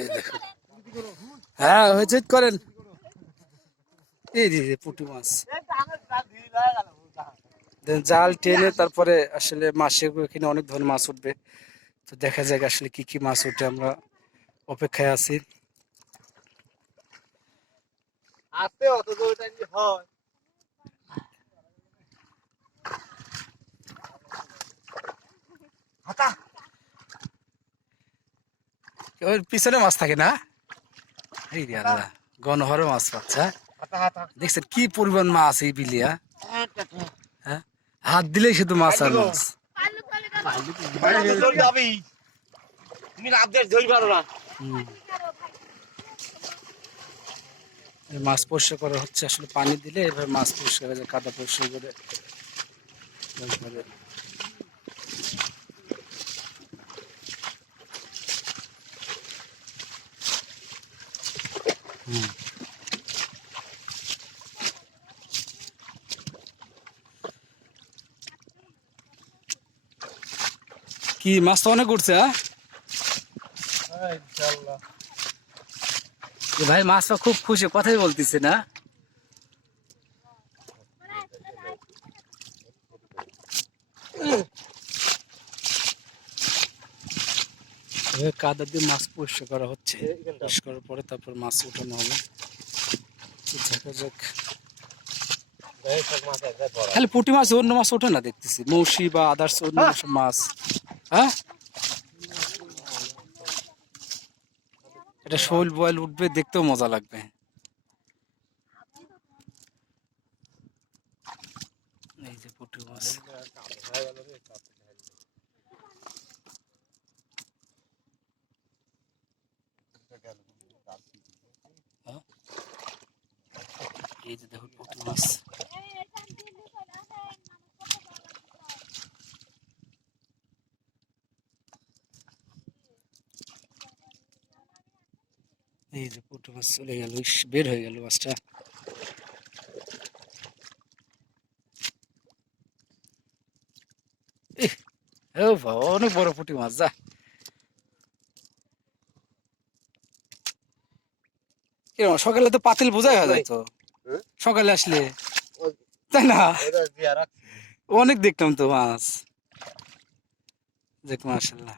এই দেখুন, হ্যাঁ হয়েছে করেন। এই যে পুঁটি মাছ জাল টেনে তারপরে আসলে মাসে এখানে অনেক ধরনের মাছ উঠবে। তো দেখা যাক আসলে কি কি মাছ উঠে, আমরা অপেক্ষায় আছি। ওর পিছনে মাছ থাকে না, এই দাদা গণহরে মাছ পাচ্ছে। দেখছেন কি পরিমাণ মাছ এই বিলিয়া, হ্যাঁ হাত দিলেই শুধু মাছ আর মাছ। মাছ পরিষ্কার করা হচ্ছে, আসলে পানি দিলে এভাবে মাছ পরিষ্কার হয়ে যায়, কাদা পরিষ্কার করে। কি মাছ তো অনেক উঠছে। ভাই মাছটা খুব খুশি, কথাই বলতেছে না। কাদা দিয়ে মাছ পরিষ্কার করা হচ্ছে, পরিষ্কার করার পরে তারপর মাছ উঠানো হবে। দেখা যাক, খালি পুঁটি মাছ, অন্য মাছ ওঠে না দেখতেছি, মৌসি বা আদার্স অন্য সব মাছ। হ্যাঁ এটা শোল বয়েল উঠবে, দেখতেও মজা লাগবে। এই যে পুঁটি মাছ, এই যে দেখুন পুঁটি মাছ। এই যে পুঁটি মাছ চলে গেল, বের হয়ে গেল মাছটা। অনেক বড় পুঁটি মাছ, যা সকালে তো পাতিল বোঝাই হয়ে যায় তো, সকালে আসলে, তাই না? অনেক দেখতাম তো মাছ, দেখ মাশাআল্লাহ।